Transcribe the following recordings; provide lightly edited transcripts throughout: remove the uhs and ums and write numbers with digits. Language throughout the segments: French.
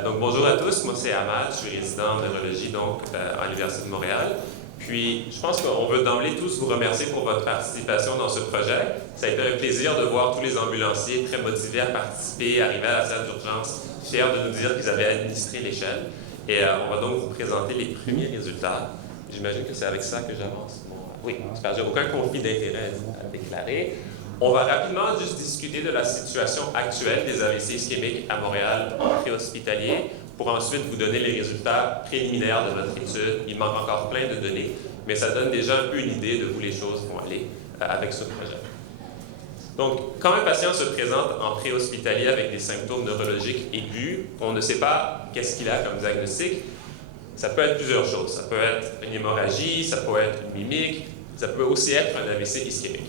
Donc bonjour à tous, moi c'est Ahmad, je suis résident en neurologie à l'Université de Montréal. Puis je pense qu'on veut d'emblée tous vous remercier pour votre participation dans ce projet. Ça a été un plaisir de voir tous les ambulanciers très motivés à participer, arriver à la salle d'urgence, fiers de nous dire qu'ils avaient administré l'échelle. Et on va donc vous présenter les premiers résultats. J'imagine que c'est avec ça que j'avance. Oui, super, j'ai aucun conflit d'intérêt à déclarer. On va rapidement juste discuter de la situation actuelle des AVC ischémiques à Montréal en préhospitalier pour ensuite vous donner les résultats préliminaires de notre étude. Il manque encore plein de données, mais ça donne déjà un peu une idée de où les choses vont aller avec ce projet. Donc, quand un patient se présente en préhospitalier avec des symptômes neurologiques aigus, on ne sait pas qu'est-ce qu'il a comme diagnostic. Ça peut être plusieurs choses. Ça peut être une hémorragie, ça peut être une mimique, ça peut aussi être un AVC ischémique.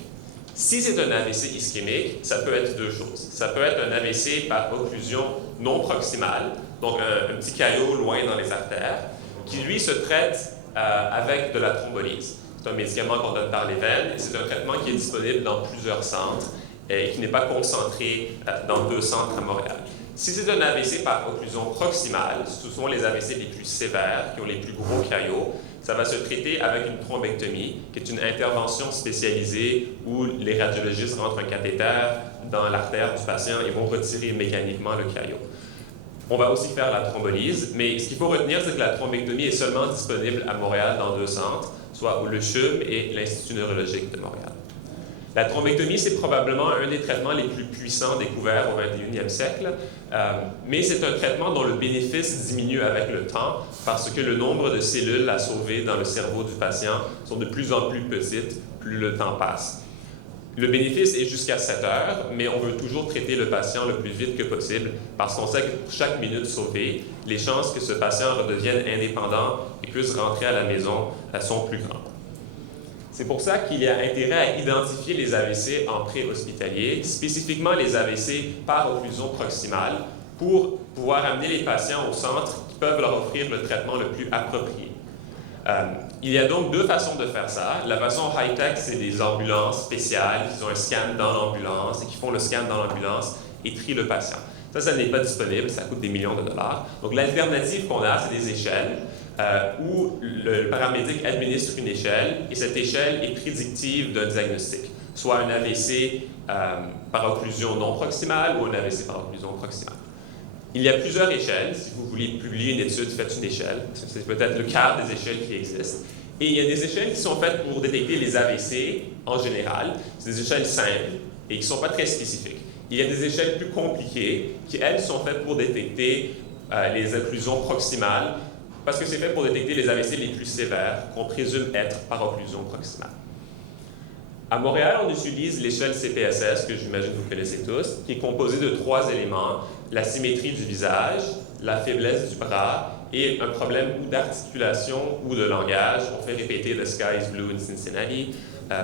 Si c'est un AVC ischémique, ça peut être deux choses. Ça peut être un AVC par occlusion non proximale, donc un petit caillot loin dans les artères, qui lui se traite avec de la thrombolyse. C'est un médicament qu'on donne par les veines et c'est un traitement qui est disponible dans plusieurs centres et qui n'est pas concentré dans 2 centres à Montréal. Si c'est un AVC par occlusion proximale, ce sont les AVC les plus sévères, qui ont les plus gros caillots, ça va se traiter avec une thrombectomie, qui est une intervention spécialisée où les radiologistes rentrent un cathéter dans l'artère du patient et vont retirer mécaniquement le caillot. On va aussi faire la thrombolyse, mais ce qu'il faut retenir, c'est que la thrombectomie est seulement disponible à Montréal dans 2 centres, soit le CHUM et l'Institut neurologique de Montréal. La thrombectomie, c'est probablement un des traitements les plus puissants découverts au 21e siècle, mais c'est un traitement dont le bénéfice diminue avec le temps parce que le nombre de cellules à sauver dans le cerveau du patient sont de plus en plus petites plus le temps passe. Le bénéfice est jusqu'à 7 heures, mais on veut toujours traiter le patient le plus vite que possible parce qu'on sait que pour chaque minute sauvée, les chances que ce patient redevienne indépendant et puisse rentrer à la maison sont plus grandes. C'est pour ça qu'il y a intérêt à identifier les AVC en préhospitalier, spécifiquement les AVC par occlusion proximale, pour pouvoir amener les patients au centre qui peuvent leur offrir le traitement le plus approprié. Il y a donc 2 façons de faire ça. La façon high-tech, c'est des ambulances spéciales qui ont un scan dans l'ambulance et qui font le scan dans l'ambulance et trient le patient. Ça n'est pas disponible, ça coûte des millions de dollars. Donc l'alternative qu'on a, c'est des échelles où le paramédic administre une échelle et cette échelle est prédictive d'un diagnostic, soit un AVC par occlusion non proximale ou un AVC par occlusion proximale. Il y a plusieurs échelles. Si vous voulez publier une étude, faites une échelle. C'est peut-être le quart des échelles qui existent. Et il y a des échelles qui sont faites pour détecter les AVC en général. C'est des échelles simples et qui ne sont pas très spécifiques. Il y a des échelles plus compliquées qui, elles, sont faites pour détecter les occlusions proximales parce que c'est fait pour détecter les AVC les plus sévères qu'on présume être par occlusion proximale. À Montréal, on utilise l'échelle CPSS, que j'imagine que vous connaissez tous, qui est composée de 3 éléments: la symétrie du visage, la faiblesse du bras et un problème ou d'articulation ou de langage. On fait répéter « The sky is blue in Cincinnati »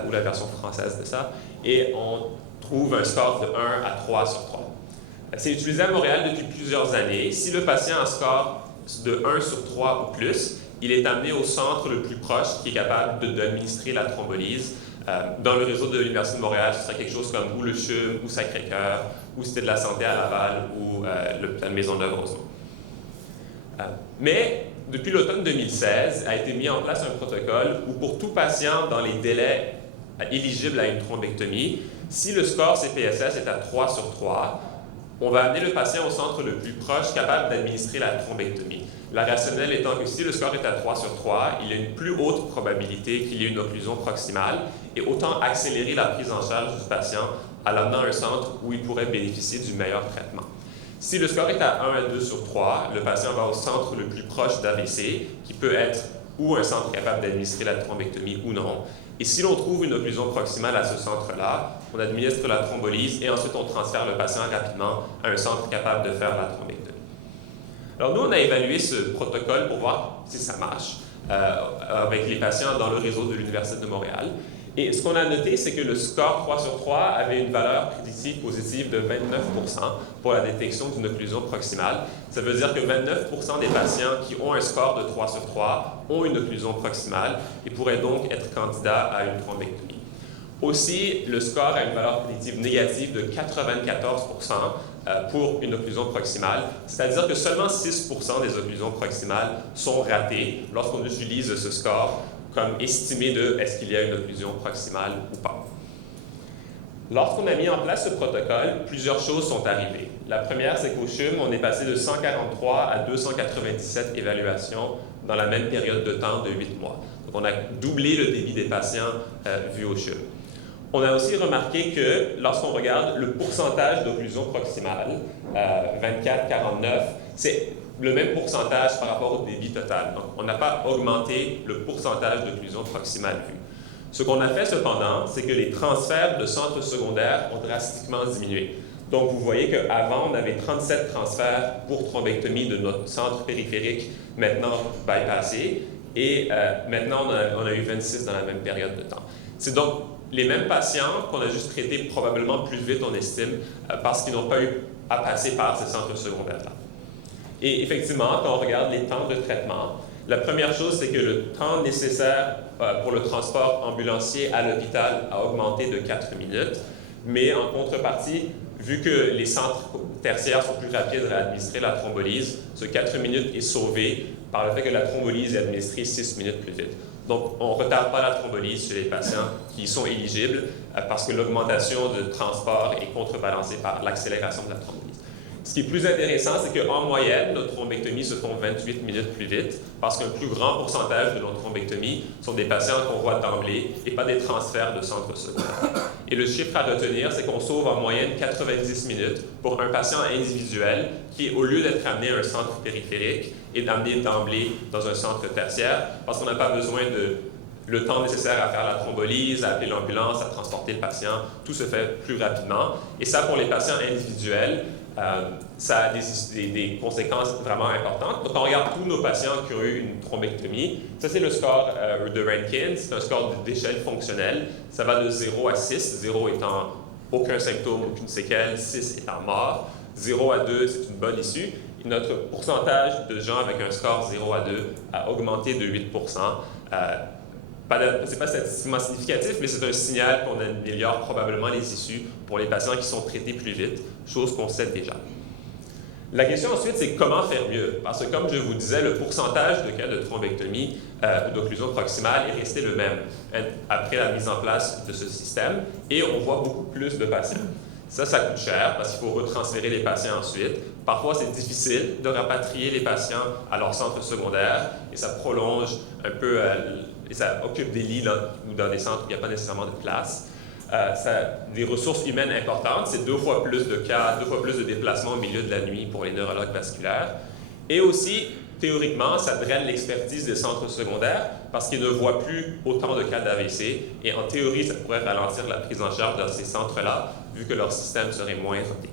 ou la version française de ça, et on trouve un score de 1 à 3 sur 3. C'est utilisé à Montréal depuis plusieurs années. Si le patient a un score de 1 sur 3 ou plus, il est amené au centre le plus proche qui est capable d'administrer la thrombolyse. Dans le réseau de l'Université de Montréal, ce serait quelque chose comme ou le CHUM, ou Sacré-Cœur, ou Cité de la Santé à Laval, ou l'hôpital Maisonneuve-Rosemont. Mais depuis l'automne 2016, a été mis en place un protocole où pour tout patient dans les délais éligibles à une thrombectomie, si le score CPSS est à 3 sur 3, on va amener le patient au centre le plus proche capable d'administrer la thrombectomie. La rationnelle étant que si le score est à 3 sur 3, il y a une plus haute probabilité qu'il y ait une occlusion proximale et autant accélérer la prise en charge du patient en l'amenant à un centre où il pourrait bénéficier du meilleur traitement. Si le score est à 1 à 2 sur 3, le patient va au centre le plus proche d'AVC, qui peut être ou un centre capable d'administrer la thrombectomie ou non. Et si l'on trouve une occlusion proximale à ce centre-là, on administre la thrombolyse et ensuite on transfère le patient rapidement à un centre capable de faire la thrombectomie. Alors nous, on a évalué ce protocole pour voir si ça marche avec les patients dans le réseau de l'Université de Montréal. Et ce qu'on a noté, c'est que le score 3 sur 3 avait une valeur prédictive positive de 29% pour la détection d'une occlusion proximale. Ça veut dire que 29% des patients qui ont un score de 3 sur 3 ont une occlusion proximale et pourraient donc être candidats à une thrombectomie. Aussi, le score a une valeur prédictive négative de 94% pour une occlusion proximale, c'est-à-dire que seulement 6% des occlusions proximales sont ratées lorsqu'on utilise ce score comme estimé de est-ce qu'il y a une occlusion proximale ou pas. Lorsqu'on a mis en place ce protocole, plusieurs choses sont arrivées. La première, c'est qu'au CHUM, on est passé de 143 à 297 évaluations dans la même période de temps de 8 mois. Donc, on a doublé le débit des patients vus au CHUM. On a aussi remarqué que lorsqu'on regarde le pourcentage d'occlusion proximale, 24-49, c'est le même pourcentage par rapport au débit total. Donc, on n'a pas augmenté le pourcentage d'occlusion proximale vue. Ce qu'on a fait cependant, c'est que les transferts de centres secondaires ont drastiquement diminué. Donc, vous voyez qu'avant, on avait 37 transferts pour thrombectomie de notre centre périphérique, maintenant bypassé, et maintenant, on a eu 26 dans la même période de temps. C'est donc les mêmes patients qu'on a juste traités probablement plus vite, on estime, parce qu'ils n'ont pas eu à passer par ces centres secondaires-là. Et effectivement, quand on regarde les temps de traitement, la première chose, c'est que le temps nécessaire pour le transport ambulancier à l'hôpital a augmenté de 4 minutes, mais en contrepartie, vu que les centres tertiaires sont plus rapides à administrer la thrombolyse, ce 4 minutes est sauvé par le fait que la thrombolyse est administrée 6 minutes plus vite. Donc, on ne retarde pas la thrombolyse chez les patients qui sont éligibles parce que l'augmentation de transport est contrebalancée par l'accélération de la thrombolyse. Ce qui est plus intéressant, c'est qu'en moyenne, nos thrombectomies se font 28 minutes plus vite parce qu'un plus grand pourcentage de nos thrombectomies sont des patients qu'on voit d'emblée et pas des transferts de centres secondaires. Et le chiffre à retenir, c'est qu'on sauve en moyenne 90 minutes pour un patient individuel qui, au lieu d'être amené à un centre périphérique, est amené d'emblée dans un centre tertiaire parce qu'on n'a pas besoin de le temps nécessaire à faire la thrombolyse, à appeler l'ambulance, à transporter le patient. Tout se fait plus rapidement. Et ça, pour les patients individuels, ça a des conséquences vraiment importantes. Donc, quand on regarde tous nos patients qui ont eu une thrombectomie, ça c'est le score de Rankin, c'est un score d'échelle fonctionnelle. Ça va de 0 à 6, 0 étant aucun symptôme, aucune séquelle, 6 étant mort, 0 à 2 c'est une bonne issue. Et notre pourcentage de gens avec un score 0 à 2 a augmenté de 8 ce n'est pas statistiquement significatif, mais c'est un signal qu'on améliore probablement les issues pour les patients qui sont traités plus vite, chose qu'on sait déjà. La question ensuite, c'est comment faire mieux? Parce que comme je vous disais, le pourcentage de cas de thrombectomie ou d'occlusion proximale est resté le même après la mise en place de ce système et on voit beaucoup plus de patients. Ça coûte cher parce qu'il faut retransférer les patients ensuite. Parfois, c'est difficile de rapatrier les patients à leur centre secondaire et ça prolonge un peu et ça occupe des lits ou dans des centres où il n'y a pas nécessairement de place. Ça a des ressources humaines importantes, c'est 2 fois plus de cas, 2 fois plus de déplacements au milieu de la nuit pour les neurologues vasculaires. Et aussi, théoriquement, ça draine l'expertise des centres secondaires parce qu'ils ne voient plus autant de cas d'AVC et en théorie, ça pourrait ralentir la prise en charge dans ces centres-là vu que leur système serait moins rodé.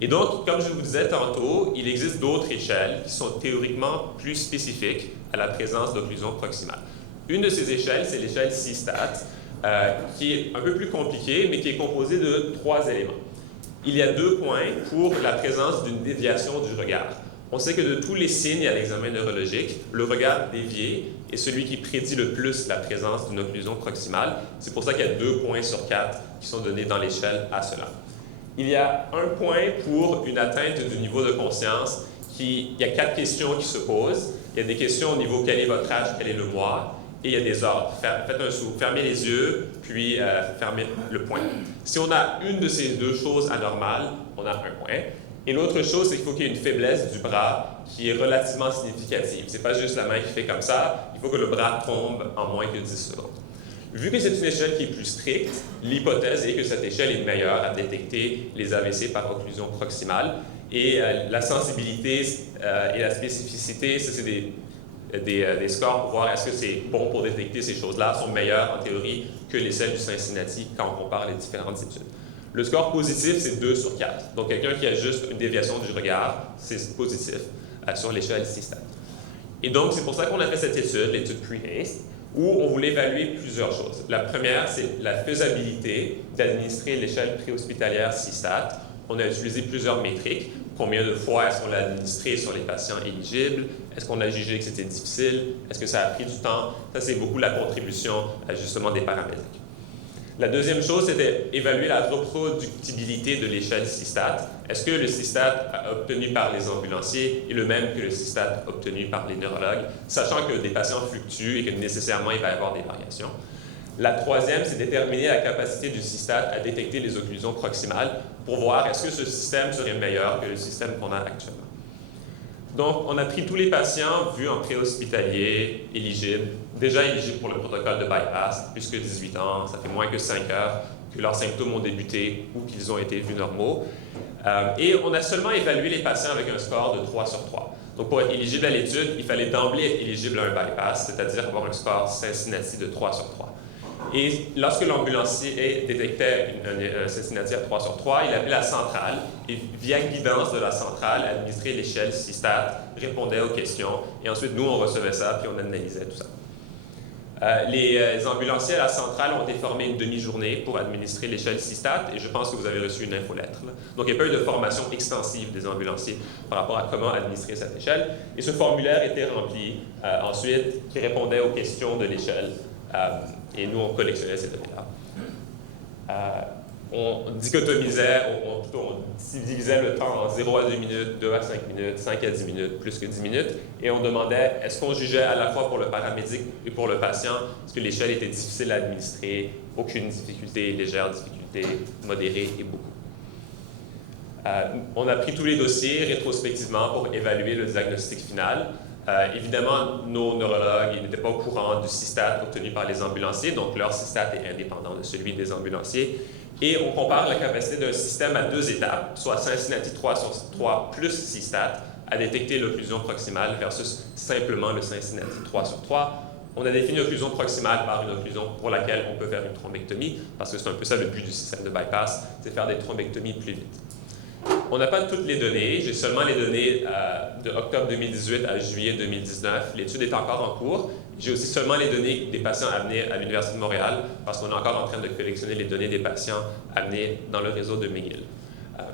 Et donc, comme je vous disais tantôt, il existe d'autres échelles qui sont théoriquement plus spécifiques à la présence d'occlusion proximale. Une de ces échelles, c'est l'échelle CSTAT, qui est un peu plus compliquée, mais qui est composée de 3 éléments. Il y a 2 points pour la présence d'une déviation du regard. On sait que de tous les signes à l'examen neurologique, le regard dévié est celui qui prédit le plus la présence d'une occlusion proximale. C'est pour ça qu'il y a 2 points sur 4 qui sont donnés dans l'échelle à cela. Il y a 1 point pour une atteinte du niveau de conscience. Il y a 4 questions qui se posent. Il y a des questions au niveau quel est votre âge, quel est le mois, et il y a des ordres. Faites un saut, fermez les yeux, puis fermez le poing. Si on a une de ces 2 choses anormales, on a 1 point. Et l'autre chose, c'est qu'il faut qu'il y ait une faiblesse du bras qui est relativement significative. Ce n'est pas juste la main qui fait comme ça, il faut que le bras tombe en moins que 10 secondes. Vu que c'est une échelle qui est plus stricte, l'hypothèse est que cette échelle est meilleure à détecter les AVC par occlusion proximale. Et la sensibilité et la spécificité, ça c'est des scores pour voir est-ce que c'est bon pour détecter ces choses-là, sont meilleurs en théorie que les celles du Cincinnati quand on compare les différentes études. Le score positif, c'est 2 sur 4. Donc, quelqu'un qui a juste une déviation du regard, c'est positif sur l'échelle CSTAT. Et donc, c'est pour ça qu'on a fait cette étude, l'étude PREHASTE, où on voulait évaluer plusieurs choses. La première, c'est la faisabilité d'administrer l'échelle préhospitalière CSTAT. On a utilisé plusieurs métriques. Combien de fois est-ce qu'on l'a administré sur les patients éligibles? Est-ce qu'on a jugé que c'était difficile? Est-ce que ça a pris du temps? Ça, c'est beaucoup la contribution justement des paramétriques. La deuxième chose, c'était évaluer la reproductibilité de l'échelle SISTAT. Est-ce que le SISTAT obtenu par les ambulanciers est le même que le SISTAT obtenu par les neurologues, sachant que des patients fluctuent et que nécessairement il va y avoir des variations. La troisième, c'est déterminer la capacité du SISTAT à détecter les occlusions proximales pour voir est-ce que ce système serait meilleur que le système qu'on a actuellement. Donc, on a pris tous les patients vus en préhospitalier, déjà éligibles pour le protocole de bypass, plus que 18 ans, ça fait moins que 5 heures que leurs symptômes ont débuté ou qu'ils ont été vus normaux. Et on a seulement évalué les patients avec un score de 3 sur 3. Donc, pour être éligible à l'étude, il fallait d'emblée être éligible à un bypass, c'est-à-dire avoir un score Cincinnati de 3 sur 3. Et lorsque l'ambulancier détectait un Cincinnati à 3 sur 3, il appelait la centrale et, via guidance de la centrale, administrait l'échelle SISTAT, répondait aux questions, et ensuite, nous, on recevait ça, puis on analysait tout ça. Les ambulanciers à la centrale ont été formés une demi-journée pour administrer l'échelle SISTAT, et je pense que vous avez reçu une infolettre. Donc, il n'y a pas eu de formation extensive des ambulanciers par rapport à comment administrer cette échelle. Et ce formulaire était rempli ensuite, qui répondait aux questions de l'échelle. Et nous, on collectionnait ces données-là. On dichotomisait, on divisait le temps en 0 à 2 minutes, 2 à 5 minutes, 5 à 10 minutes, plus que 10 minutes, et on demandait est-ce qu'on jugeait à la fois pour le paramédic et pour le patient, est-ce que l'échelle était difficile à administrer, aucune difficulté, légère difficulté, modérée et beaucoup. On a pris tous les dossiers rétrospectivement pour évaluer le diagnostic final. Évidemment, nos neurologues n'étaient pas au courant du SISTAT obtenu par les ambulanciers, donc leur SISTAT est indépendant de celui des ambulanciers. Et on compare la capacité d'un système à 2 étapes, soit Cincinnati 3 sur 3 plus SISTAT, à détecter l'occlusion proximale versus simplement le Cincinnati 3 sur 3. On a défini l'occlusion proximale par une occlusion pour laquelle on peut faire une thrombectomie, parce que c'est un peu ça le but du système de bypass, c'est faire des thrombectomies plus vite. On n'a pas toutes les données, j'ai seulement les données de octobre 2018 à juillet 2019. L'étude est encore en cours. J'ai aussi seulement les données des patients amenés à l'Université de Montréal parce qu'on est encore en train de collectionner les données des patients amenés dans le réseau de McGill.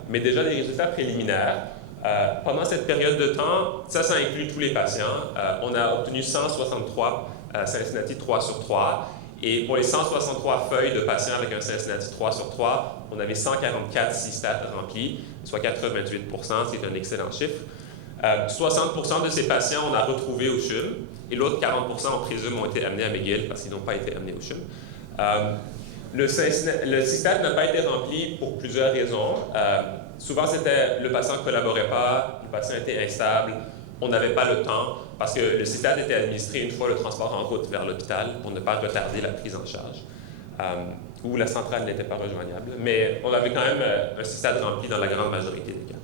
Mais déjà des résultats préliminaires. Pendant cette période de temps, ça inclut tous les patients. On a obtenu 163 Cincinnati 3 sur 3. Et pour les 163 feuilles de patients avec un Cincinnati 3 sur 3, on avait 144 SISTAT remplis, soit 88 %, c'est un excellent chiffre. 60 % de ces patients, on a retrouvé au CHUM, et l'autre 40 % on présume ont été amenés à McGill parce qu'ils n'ont pas été amenés au CHUM. Le SISTAT n'a pas été rempli pour plusieurs raisons. Souvent, c'était le patient ne collaborait pas, le patient était instable, on n'avait pas le temps, parce que le SISTAT était administré une fois le transport en route vers l'hôpital pour ne pas retarder la prise en charge, ou la centrale n'était pas rejoignable, mais on avait quand même un SISTAT rempli dans la grande majorité des cas.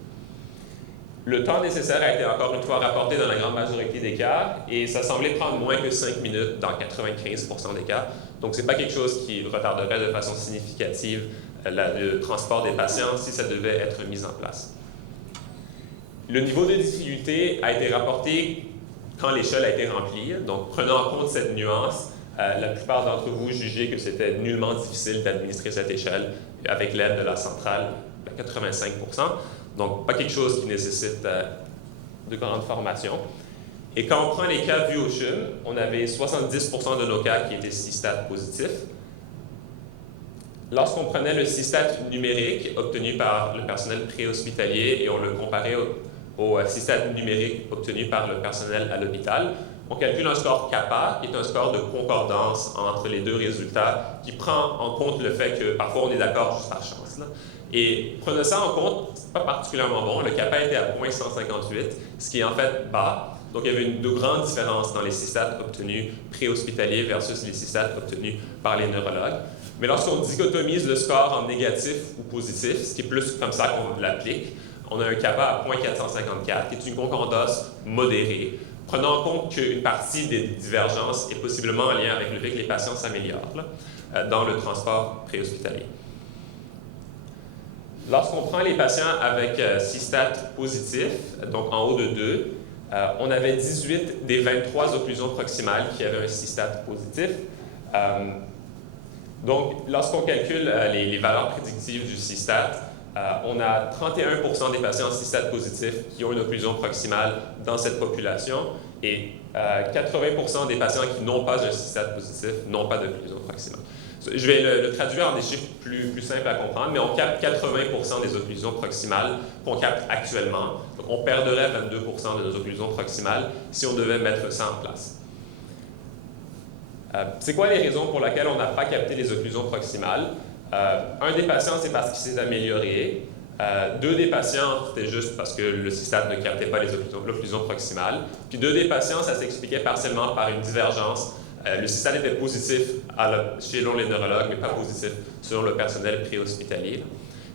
Le temps nécessaire a été encore une fois rapporté dans la grande majorité des cas, et ça semblait prendre moins que 5 minutes dans 95 % des cas, donc ce n'est pas quelque chose qui retarderait de façon significative le transport des patients si ça devait être mis en place. Le niveau de difficulté a été rapporté quand l'échelle a été remplie. Donc, prenant en compte cette nuance, la plupart d'entre vous jugeaient que c'était nullement difficile d'administrer cette échelle avec l'aide de la centrale, 85 %. Donc, pas quelque chose qui nécessite de grande formation. Et quand on prend les cas vus au CHUM, on avait 70 % de nos cas qui étaient SISTAT positifs. Lorsqu'on prenait le SISTAT numérique obtenu par le personnel préhospitalier et on le comparait au SISTAT numérique obtenu par le personnel à l'hôpital, on calcule un score CAPA, qui est un score de concordance entre les deux résultats, qui prend en compte le fait que parfois on est d'accord juste par chance. Et prenant ça en compte, c'est pas particulièrement bon. Le CAPA était à 0.158, ce qui est en fait bas. Donc il y avait de grandes différences dans les SISTAT obtenus préhospitaliers versus les SISTAT obtenus par les neurologues. Mais lorsqu'on dichotomise le score en négatif ou positif, ce qui est plus comme ça qu'on l'applique, on a un CAPA à 0.454, qui est une concordance modérée, prenant en compte qu'une partie des divergences est possiblement en lien avec le fait que les patients s'améliorent dans le transport préhospitalier. Lorsqu'on prend les patients avec SISTAT positif, donc en haut de 2, on avait 18 des 23 occlusions proximales qui avaient un SISTAT positif. Donc, lorsqu'on calcule les valeurs prédictives du SISTAT, on a 31 % des patients SISTAT positifs qui ont une occlusion proximale dans cette population et 80 % des patients qui n'ont pas un SISTAT positif n'ont pas d'occlusion proximale. Je vais le traduire en des chiffres plus simples à comprendre, mais on capte 80% des occlusions proximales qu'on capte actuellement. Donc, on perdrait 22% de nos occlusions proximales si on devait mettre ça en place. C'est quoi les raisons pour lesquelles on n'a pas capté les occlusions proximales? Un des patients, c'est parce qu'il s'est amélioré. Deux des patients, c'était juste parce que le système ne captait pas l'occlusion proximale. Puis deux des patients, ça s'expliquait partiellement par une divergence. Le système était positif selon les neurologues, mais pas positif selon le personnel préhospitalier.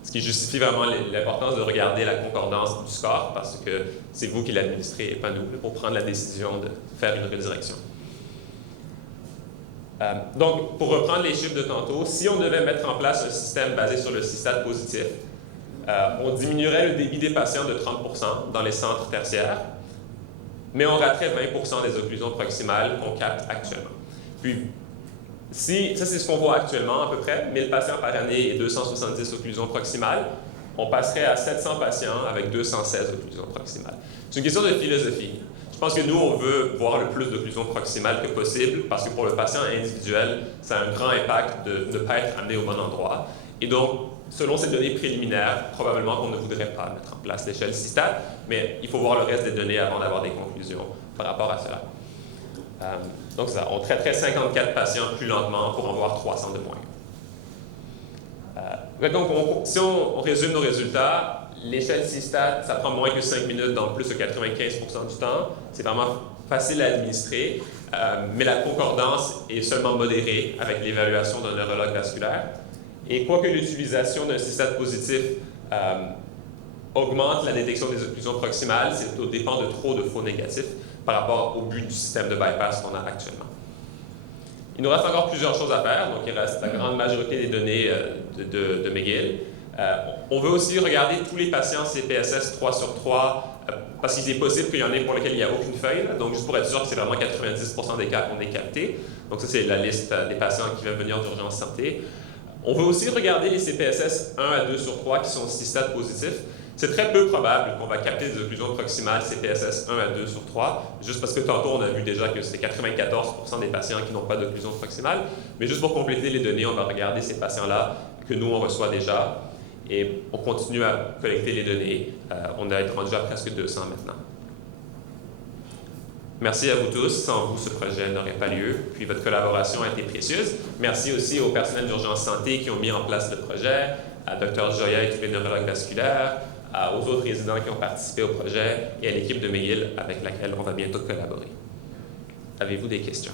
Ce qui justifie vraiment l'importance de regarder la concordance du score, parce que c'est vous qui l'administrez et pas nous, pour prendre la décision de faire une redirection. Donc, pour reprendre les chiffres de tantôt, si on devait mettre en place un système basé sur le système positif, on diminuerait le débit des patients de 30% dans les centres tertiaires, mais on raterait 20% des occlusions proximales qu'on capte actuellement. Puis, ça c'est ce qu'on voit actuellement à peu près, 1000 patients par année et 270 occlusions proximales, on passerait à 700 patients avec 216 occlusions proximales. C'est une question de philosophie. Je pense que nous, on veut voir le plus d'occlusions proximales que possible parce que pour le patient individuel, ça a un grand impact de ne pas être amené au bon endroit. Et donc, selon ces données préliminaires, probablement qu'on ne voudrait pas mettre en place l'échelle CISTAT, mais il faut voir le reste des données avant d'avoir des conclusions par rapport à cela. Donc ça, on traiterait 54 patients plus lentement pour en voir 300 de moins. Donc si on résume nos résultats, l'échelle CISTAT, ça prend moins que 5 minutes dans plus de 95% du temps. C'est vraiment facile à administrer, mais la concordance est seulement modérée avec l'évaluation d'un neurologue vasculaire. Et quoique l'utilisation d'un CISTAT positif augmente la détection des occlusions proximales, c'est au dépend de trop de faux négatifs par rapport au but du système de bypass qu'on a actuellement. Il nous reste encore plusieurs choses à faire, donc il reste la grande majorité des données de McGill. On veut aussi regarder tous les patients CPSS 3 sur 3, parce qu'il est possible qu'il y en ait pour lesquels il n'y a aucune feuille, donc juste pour être sûr que c'est vraiment 90% des cas qu'on ait captés. Donc ça, c'est la liste des patients qui veulent venir d'urgence santé. On veut aussi regarder les CPSS 1 à 2 sur 3 qui sont CISTAT positifs. C'est très peu probable qu'on va capter des occlusions proximales CPSS 1 à 2 sur 3, juste parce que tantôt on a vu déjà que c'est 94% des patients qui n'ont pas d'occlusion proximale. Mais juste pour compléter les données, on va regarder ces patients-là que nous on reçoit déjà et on continue à collecter les données. On a été rendu à presque 200 maintenant. Merci à vous tous. Sans vous, ce projet n'aurait pas lieu. Puis votre collaboration a été précieuse. Merci aussi au personnel d'urgence santé qui ont mis en place le projet, à Dr Joya et tous les neurologues vasculaires, aux autres résidents qui ont participé au projet et à l'équipe de McGill avec laquelle on va bientôt collaborer. Avez-vous des questions?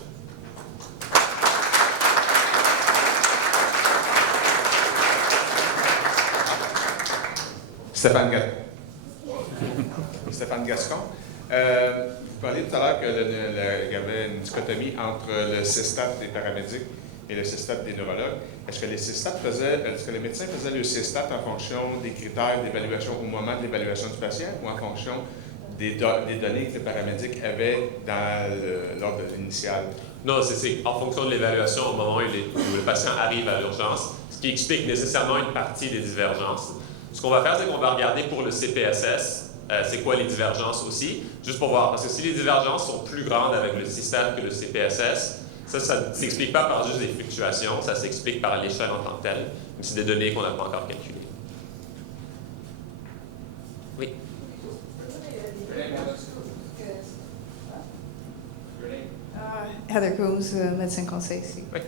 Stéphane Gascon. Vous parliez tout à l'heure qu'il y avait une dichotomie entre le CISTAT des paramédics et le CISTAT des neurologues. Est-ce que les médecins faisaient le CISTAT en fonction des critères d'évaluation au moment de l'évaluation du patient ou en fonction des données que les paramédics avaient dans l'ordre initial? Non, c'est en fonction de l'évaluation au moment où le patient arrive à l'urgence, ce qui explique nécessairement une partie des divergences. Ce qu'on va faire, c'est qu'on va regarder pour le CPSS, c'est quoi les divergences aussi, juste pour voir. Parce que si les divergences sont plus grandes avec le CISTAT que le CPSS, ça ne s'explique pas par juste des fluctuations, ça s'explique par l'échelle en tant que telle. Mais c'est des données qu'on n'a pas encore calculées. Oui. Heather Coombs, médecin conseil ici. Oui.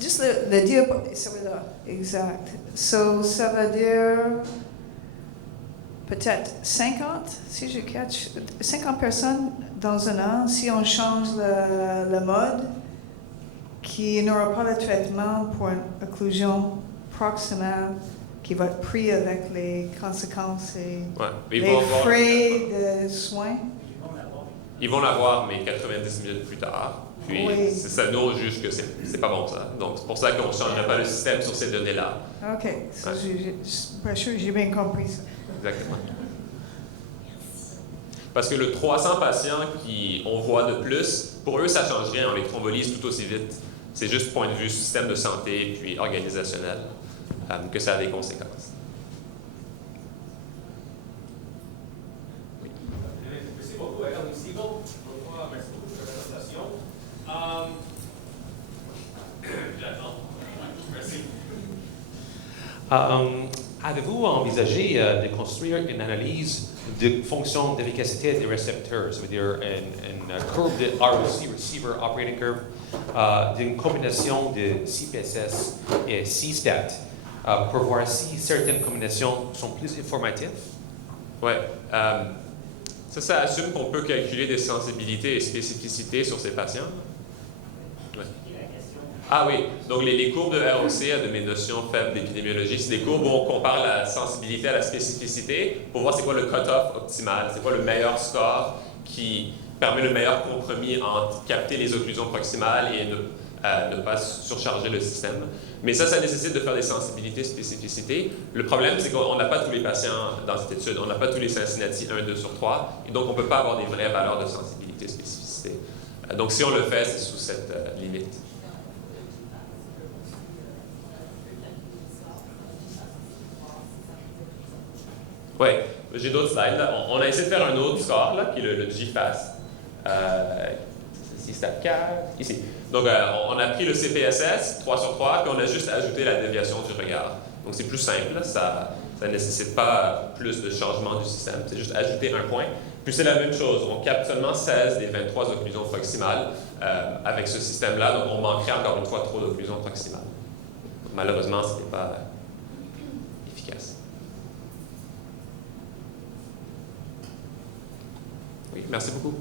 Juste le diapo, celui-là, exact. So, ça veut dire peut-être 50, si je catch, 50 personnes dans un an, si on change le mode, qui n'aura pas le traitement pour une occlusion proximale qui va être pris avec les conséquences et les frais de soins. Ils vont l'avoir, mais 90 minutes plus tard. Puis, c'est ça, nous, on juge que c'est pas bon, ça. Donc, c'est pour ça qu'on ne changerait pas le système sur ces données-là. OK. So, je suis pas sûr, j'ai bien compris ça. Exactement. Parce que le 300 patients qu'on voit de plus, pour eux, ça ne change rien. On les thrombolise tout aussi vite. C'est juste point de vue système de santé puis organisationnel que ça a des conséquences. Oui. Merci beaucoup, Adam Siegel. Merci beaucoup pour la présentation. Avez-vous envisagé de construire une analyse de fonction d'efficacité des récepteurs, ça veut dire une courbe de ROC, Receiver Operating Curve, d'une combinaison de CPSS et CSTAT pour voir si certaines combinations sont plus informatives? Oui. Ça assume qu'on peut calculer des sensibilités et spécificités sur ces patients. Ouais. Ah oui, donc les courbes de ROC, de mes notions faibles d'épidémiologie, c'est des courbes où on compare la sensibilité à la spécificité pour voir c'est quoi le cut-off optimal, c'est quoi le meilleur score qui permet le meilleur compromis entre capter les occlusions proximales et ne pas surcharger le système. Mais ça nécessite de faire des sensibilités, spécificités. Le problème, c'est qu'on n'a pas tous les patients dans cette étude, on n'a pas tous les Cincinnati 1, 2 sur 3, et donc on ne peut pas avoir des vraies valeurs de sensibilité, spécificité. Donc si on le fait, c'est sous cette limite. Oui, j'ai d'autres slides. Là. On a essayé de faire un autre score, là, qui est le GFAST. Ici, c'est 4, ici. Donc, on a pris le CPSS, 3 sur 3, puis on a juste ajouté la déviation du regard. Donc, c'est plus simple, là. Ça ne nécessite pas plus de changement du système. C'est juste ajouter un point. Puis, c'est la même chose. On capte seulement 16 des 23 occlusions proximales avec ce système-là. Donc, on manquerait encore une fois trop d'occlusions proximales. Donc, malheureusement, ce n'était pas efficace. Oui, merci beaucoup.